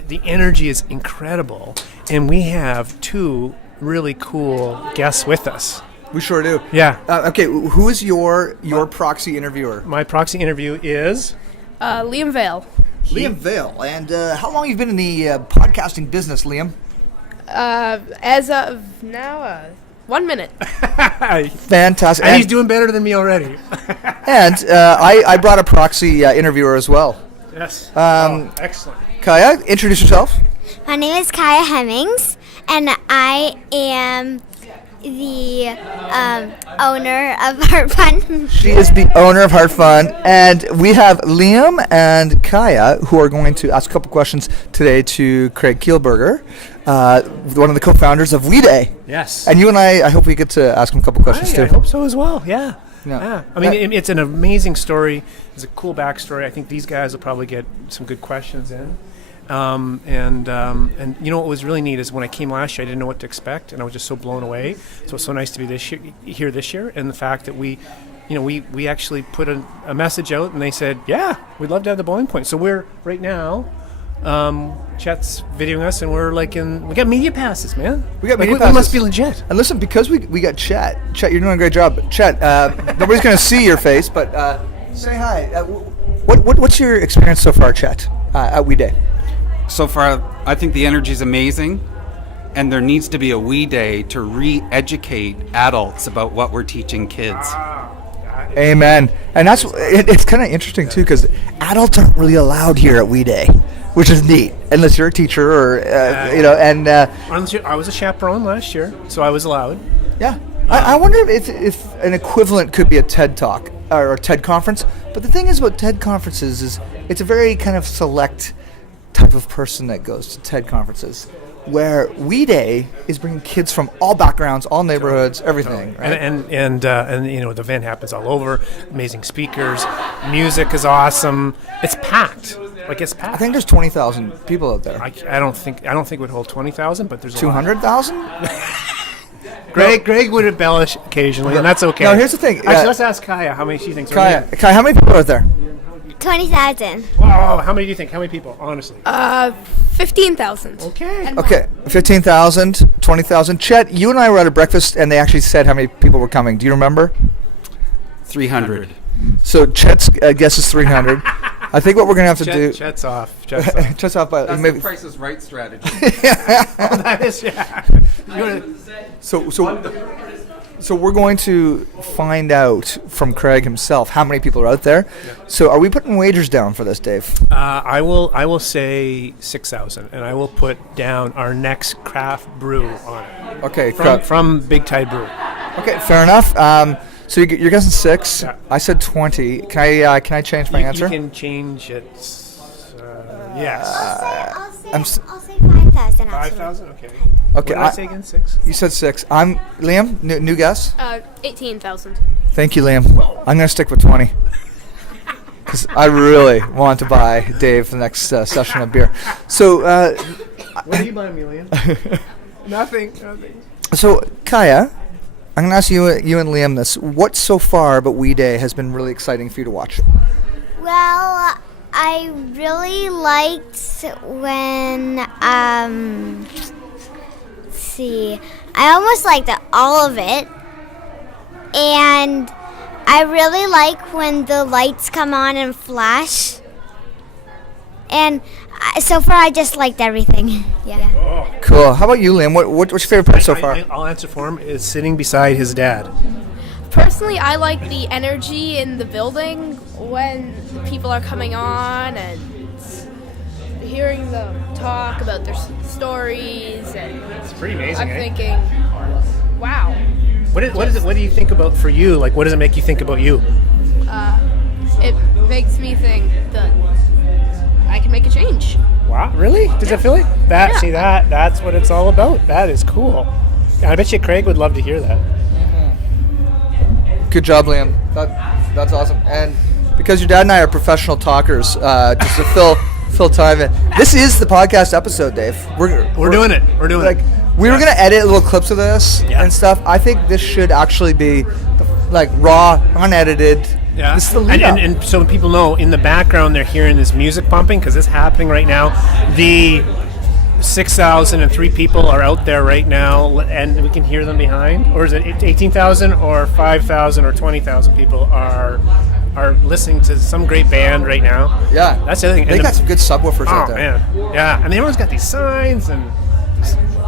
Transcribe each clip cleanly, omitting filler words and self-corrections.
the energy is incredible, and we have two really cool guests with us. We sure do. Yeah. Okay, who is your proxy interviewer? My proxy interview is Liam Vale. Liam Vale. And how long have you been in the podcasting business, Liam? As of now, 1 minute. Fantastic. And he's doing better than me already. And I brought a proxy interviewer as well. Yes. Excellent. Kaya, introduce yourself. My name is Kaya Hemmings, and I am the owner of Heart Fun. She is the owner of Heart Fun, and we have Liam and Kaya who are going to ask a couple questions today to Craig Kielberger, one of the co-founders of We Day. Yes. And you and I hope we get to ask him a couple questions too. I hope so as well. Yeah. Yeah. Yeah. I mean, it's an amazing story. It's a cool backstory. I think these guys will probably get some good questions in. And you know what was really neat is when I came last year, I didn't know what to expect, and I was just so blown away. So it's so nice to be here this year, and the fact that we actually put a message out, and they said, yeah, we'd love to have the Boiling Point. So we're right now, Chet's videoing us, and we're we got media passes, man. We got media We passes. must be legit. And listen, because we got Chet, you're doing a great job. Chet, nobody's going to see your face, but say hi. What's your experience so far, Chet, at We Day? So far, I think the energy is amazing, and there needs to be a We Day to re-educate adults about what we're teaching kids. Amen. And it's kind of interesting too, because adults aren't really allowed here at We Day, which is neat, unless you're a teacher or And I was a chaperone last year, so I was allowed. yeah, I wonder if an equivalent could be a TED Talk or a TED conference. But the thing is about TED conferences is it's a very kind of select type of person that goes to TED conferences, where We Day is bringing kids from all backgrounds, all neighborhoods, everything. Right? And the event happens all over. Amazing speakers, music is awesome. It's packed. It's packed. I think there's 20,000 people out there. I don't think it would hold 20,000, but there's 200,000. Greg would embellish occasionally, and that's okay. No, here's the thing. Actually, let's ask Kaya how many she thinks. Kaya, how many people are out there? 20,000. Wow, how many do you think? How many people, honestly? 15,000. Okay. Okay, 15,000, 20,000. Chet, you and I were at a breakfast, and they actually said how many people were coming. Do you remember? 300. So Chet's guess is 300. I think what we're going to have to do... Chet's off. Chet's off by... That's maybe. the Price is Right strategy. That is, yeah. So we're going to find out from Craig himself how many people are out there. Yeah. So are we putting wagers down for this, Dave? I will say 6,000, and I will put down our next craft brew on it. Okay. From Big Tide Brew. Okay, fair enough. So you're guessing 6. Yeah. I said 20. Can I change my answer? You can change it. Yes. I'll say 5,000. 5,000. Okay. Okay. What did I say again? 6. You said 6. I'm Liam. New guess. 18,000. Thank you, Liam. I'm gonna stick with 20 because I really want to buy Dave the next session of beer. So. What are you buying me, Liam? Nothing. So Kaya, I'm gonna ask you and Liam this. What so far about We Day has been really exciting for you to watch? Well, I really liked when I almost liked all of it, and I really like when the lights come on and flash, and so far I just liked everything. Yeah. Oh. Cool. How about you, Liam? What's your favorite part so far? I'll answer for him. Is sitting beside his dad. Personally, I like the energy in the building when people are coming on and hearing them talk about their stories, and It's pretty amazing. I'm thinking, wow. What is it? What do you think about for you? What does it make you think about you? It makes me think that I can make a change. Wow, really? Does it feel like that? Yeah. See that's what it's all about. That is cool. And I bet you Craig would love to hear that. Good job, Liam. That's awesome. And because your dad and I are professional talkers, just to fill time in. This is the podcast episode, Dave. We're doing it. We're doing it. We were gonna edit little clips of this and stuff. I think this should actually be raw, unedited, Yeah. This is the lead up. and so people know in the background they're hearing this music pumping because it's happening right now. The 6,003 people are out there right now, and we can hear them behind. Or is it 18,000 or 5,000 or 20,000 people are listening to some great band right now? Yeah. That's the other thing. They And got some good subwoofers out Oh there. man, yeah. I mean, everyone's got these signs, and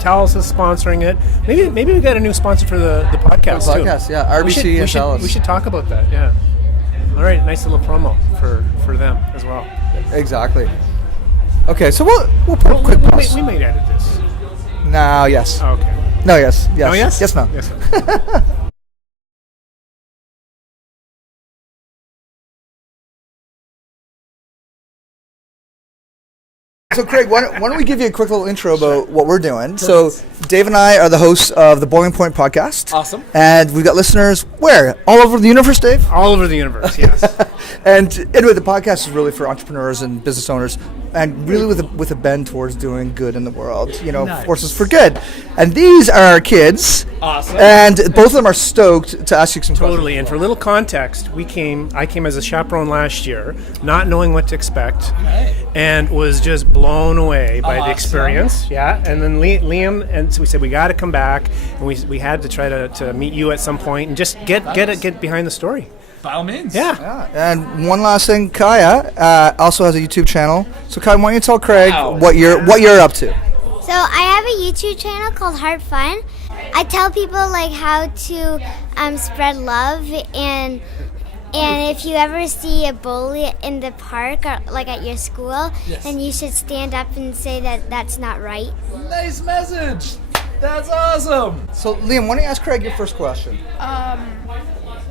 Talos is sponsoring it. Maybe we got a new sponsor for the podcast too. Podcast, yeah. RBC we and should, Talos. we should talk about that. Yeah. All right, nice little promo for them as well. Exactly. Okay, so we'll put a quick pause. We might edit this. No, yes. Oh, okay. No, yes. Yes. Oh, yes. Yes, no. Yes. No. So, Craig, why don't we give you a quick little intro about what we're doing? So, Dave and I are the hosts of the Boiling Point podcast. Awesome. And we've got listeners where? All over the universe, Dave? All over the universe. Yes. And anyway, the podcast is really for entrepreneurs and business owners, and really with a bend towards doing good in the world. You know, Nice. forces for good. And these are our kids. Awesome. And both of them are stoked to ask you some Totally. And for a little context, I came as a chaperone last year, not knowing what to expect, and was just blown away by the Awesome. experience. Yeah. And then Liam, and so we said we got to come back, and we had to try to meet you at some point and just get behind the story. By all means. Yeah. Yeah. And one last thing, Kaya also has a YouTube channel. So, Kaya, why don't you tell Craig Wow. what you're up to? So I have a YouTube channel called Heart Fun. I tell people like how to spread love, and if you ever see a bully in the park or like at your school, Yes. then you should stand up and say that that's not right. Nice message. That's awesome. So, Liam, why don't you ask Craig your first question?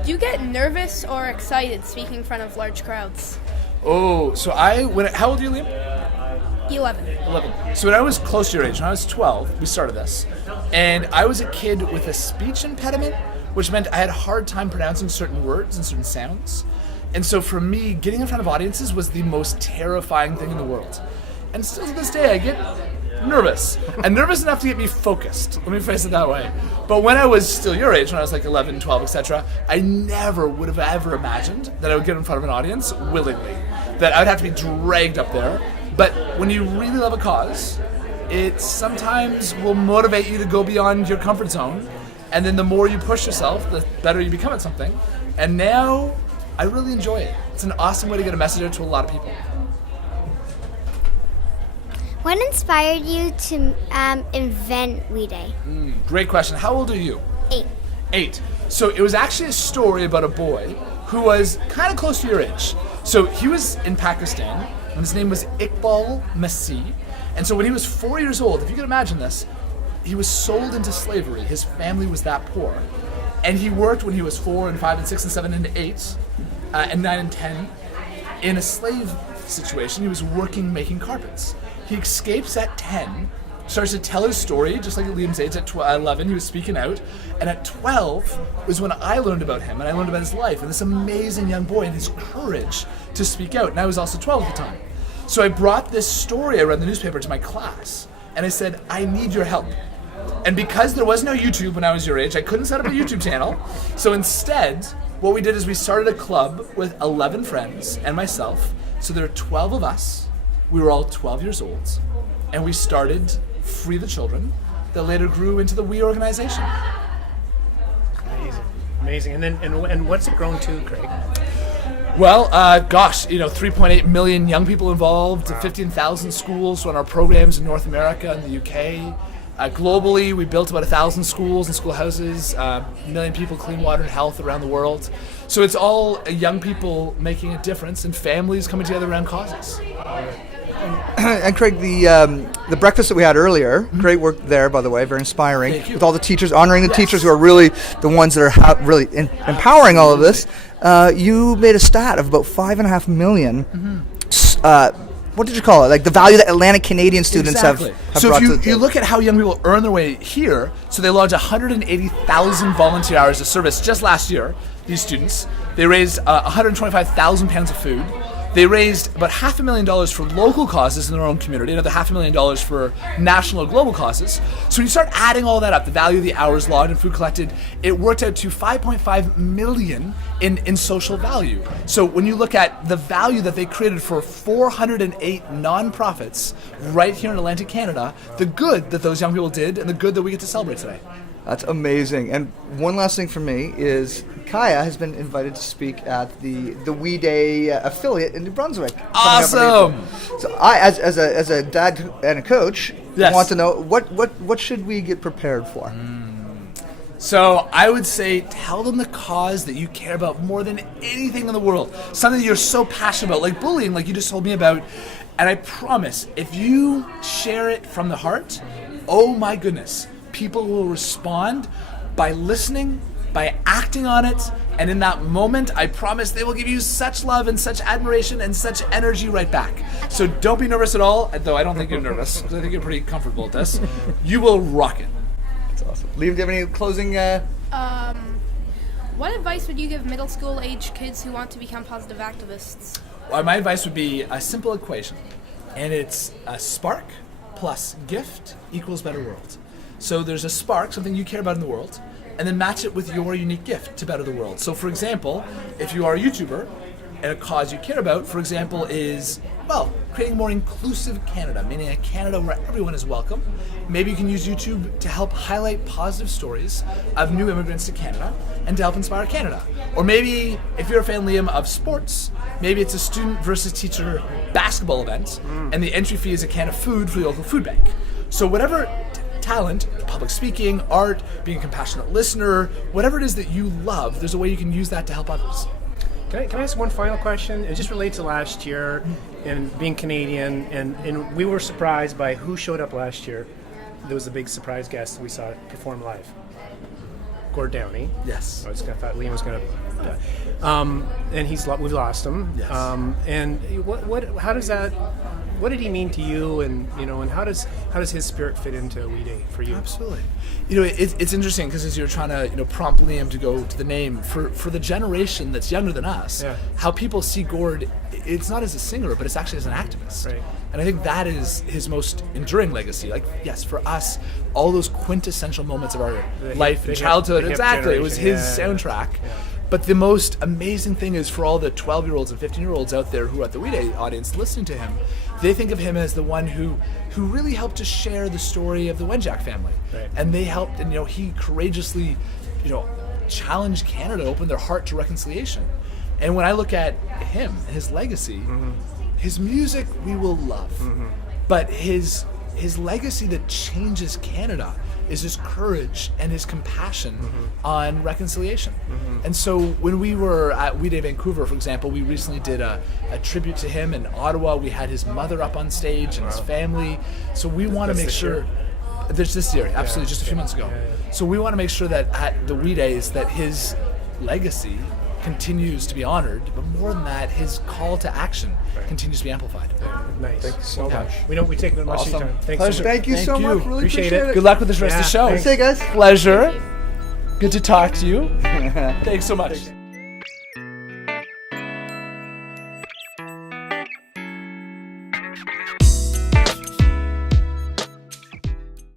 Do you get nervous or excited speaking in front of large crowds? Oh, so how old are you, Liam? 11. 11. So when I was close to your age, when I was 12, we started this. And I was a kid with a speech impediment, which meant I had a hard time pronouncing certain words and certain sounds. And so for me, getting in front of audiences was the most terrifying thing in the world. And still to this day, I get nervous. And nervous enough to get me focused. Let me phrase it that way. But when I was still your age, when I was like 11, 12, etc., I never would have ever imagined that I would get in front of an audience willingly. That I would have to be dragged up there. But when you really love a cause, it sometimes will motivate you to go beyond your comfort zone. And then the more you push yourself, the better you become at something. And now, I really enjoy it. It's an awesome way to get a message out to a lot of people. What inspired you to invent We Day? Great question. How old are you? 8. 8. So it was actually a story about a boy who was kind of close to your age. So he was in Pakistan, and his name was Iqbal Masih. And so when he was 4 years old, if you can imagine this, he was sold into slavery. His family was that poor. And he worked when he was 4 and 5 and 6 and 7 and 8 and 9 and 10 in a slave situation. He was working making carpets. He escapes at 10, starts to tell his story, just like at Liam's age. At 11, he was speaking out. And at 12 was when I learned about him, and I learned about his life, and this amazing young boy, and his courage to speak out. And I was also 12 at the time. So I brought this story I read in the newspaper to my class, and I said, I need your help. And because there was no YouTube when I was your age, I couldn't set up a YouTube channel. So instead, what we did is we started a club with 11 friends and myself. So there are 12 of us. We were all 12 years old, and we started Free the Children, that later grew into the We organization. Amazing. And then and what's it grown to, Craig? Well, 3.8 million young people involved, 15,000 schools run our programs in North America and the UK. Globally, we built about 1,000 schools and schoolhouses, 1 million people, clean water and health around the world. So it's all young people making a difference and families coming together around causes. And Craig, the breakfast that we had earlier, great work there, by the way, very inspiring. Thank you. With all the teachers, honoring the teachers who are really the ones that are really empowering all of this. You made a stat of about 5.5 million. What did you call it? Like the value that Atlantic Canadian students have So brought if to the you look at how young people earn their way here, so they lodged 180,000 volunteer hours of service just last year. These students, they raised 125,000 pounds of food, They raised about $500,000 for local causes in their own community, another $500,000 for national or global causes. So when you start adding all that up, the value of the hours logged and food collected, it worked out to $5.5 million in social value. So when you look at the value that they created for 408 nonprofits right here in Atlantic Canada, the good that those young people did and the good that we get to celebrate today. That's amazing. And one last thing for me is Kaya has been invited to speak at the We Day affiliate in New Brunswick. coming up in Awesome. April. So I, as a dad and a coach, Yes. want to know what should we get prepared for? So I would say tell them the cause that you care about more than anything in the world. Something that you're so passionate about, like bullying, like you just told me about. And I promise, if you share it from the heart, oh my goodness, people will respond by listening, by acting on it, and in that moment, I promise they will give you such love and such admiration and such energy right back. So don't be nervous at all, though I don't think you're nervous, because I think you're pretty comfortable at this. You will rock it. That's awesome. Liam, do you have any closing? What advice would you give middle school age kids who want to become positive activists? Well, my advice would be a simple equation, and it's a spark plus gift equals better world. So there's a spark, something you care about in the world, and then match it with your unique gift to better the world. So for example, if you are a YouTuber and a cause you care about, for example, is, well, creating a more inclusive Canada, meaning a Canada where everyone is welcome. Maybe you can use YouTube to help highlight positive stories of new immigrants to Canada and to help inspire Canada. Or maybe, if you're a fan, Liam, of sports, maybe it's a student versus teacher basketball event, and the entry fee is a can of food for the local food bank. So whatever talent, public speaking, art, being a compassionate listener, whatever it is that you love, there's a way you can use that to help others. Can I ask one final question? It just relates to last year and being Canadian, and we were surprised by who showed up last year. There was a big surprise guest we saw perform live. Gord Downey. Yes. I thought Liam was going to, and we've lost him. Yes. And how does that? What did he mean to you? And and how does his spirit fit into We Day for you? Absolutely. It's interesting because as you're trying to prompt Liam to go to the name for the generation that's younger than us, Yeah. how people see Gord, it's not as a singer, but it's actually as an activist. Right. And I think that is his most enduring legacy. Like, yes, for us, all those quintessential moments of our life the and hip- childhood, the hip exactly, it was his generation. soundtrack. Yeah. But the most amazing thing is for all the 12-year-olds and 15-year-olds out there who are at the We Day audience listening to him, they think of him as the one who really helped to share the story of the Wenjack family. Right. And they helped, and he courageously, challenged Canada to open their heart to reconciliation. And when I look at him, his legacy, his music we will love, but his legacy that changes Canada is his courage and his compassion on reconciliation. And so when we were at We Day Vancouver, for example, we recently did a tribute to him. In Ottawa, we had his mother up on stage and his family. So we want to That's make this sure... year? There's this year, absolutely, just a few months ago. So we want to make sure that at the We Days that his legacy continues to be honored, but more than that, his call to action continues to be amplified. Nice. Thank you so Well done. much. We don't take much of your Awesome. time. Thanks. Pleasure. So much. Thank you Thank so you. much. Really Appreciate appreciate it. it. Good luck with this rest of the show. thanks. Say, guys. Pleasure. Good to talk to you. Thanks so much.